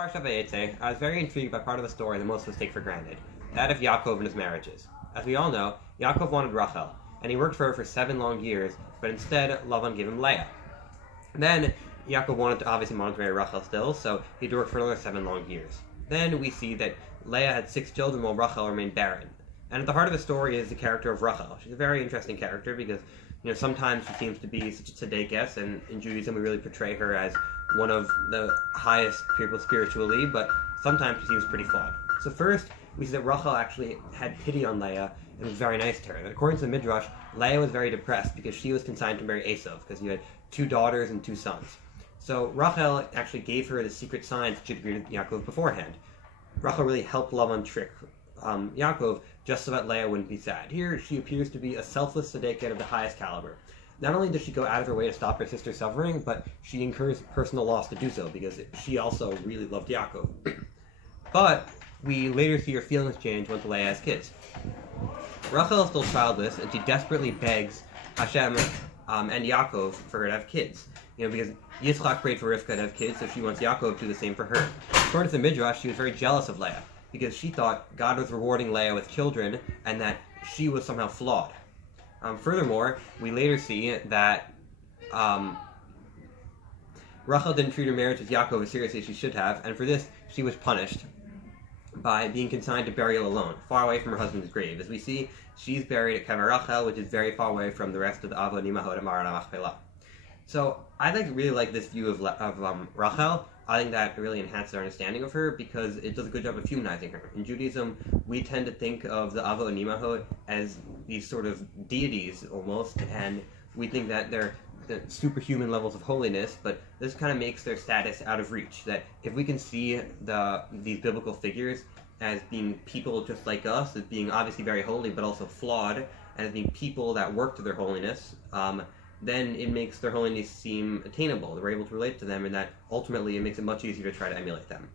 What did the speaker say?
Parshat Vayetze, I was very intrigued by part of the story that most of us take for granted, that of Yaakov and his marriages. As we all know, Yaakov wanted Rachel, and he worked for her for 7 long years, but instead Lavan gave him Leah. Then Yaakov wanted to marry Rachel still, so he had to work for another 7 long years. Then we see that Leah had 6 children while Rachel remained barren. And at the heart of the story is the character of Rachel. She's a very interesting character because, sometimes she seems to be such a tzedekes, and in Judaism we really portray her as one of the highest people spiritually, but sometimes she seems pretty flawed. So first, we see that Rachel actually had pity on Leah and was very nice to her. And according to the Midrash, Leah was very depressed because she was consigned to marry Esav, because he had 2 daughters and 2 sons. So Rachel actually gave her the secret signs that she'd agreed with Yaakov beforehand. Rachel really helped Lavan trick Yaakov just so that Leah wouldn't be sad. Here, she appears to be a selfless tzedekah of the highest caliber. Not only does she go out of her way to stop her sister suffering, but she incurs personal loss to do so because she also really loved Yaakov. But we later see her feelings change once Leah has kids. Rachel is still childless, and she desperately begs Hashem and Yaakov for her to have kids. Because Yitzchak prayed for Rivka to have kids, so she wants Yaakov to do the same for her. According to the Midrash, she was very jealous of Leah, because she thought God was rewarding Leah with children, and that she was somehow flawed. Furthermore, we later see that Rachel didn't treat her marriage with Yaakov as seriously as she should have, and for this, she was punished by being consigned to burial alone, far away from her husband's grave. As we see, she's buried at Kever Rachel, which is very far away from the rest of the Avot and Imahot and Machpelah. So I really like this view of Rachel. I think that really enhances our understanding of her because it does a good job of humanizing her. In Judaism, we tend to think of the Avot and Imahot as these sort of deities almost, and we think that they're the superhuman levels of holiness, but this kind of makes their status out of reach. That if we can see these biblical figures as being people just like us, as being obviously very holy but also flawed, and as being people that work to their holiness, then it makes their holiness seem attainable. We're able to relate to them, and that ultimately it makes it much easier to try to emulate them.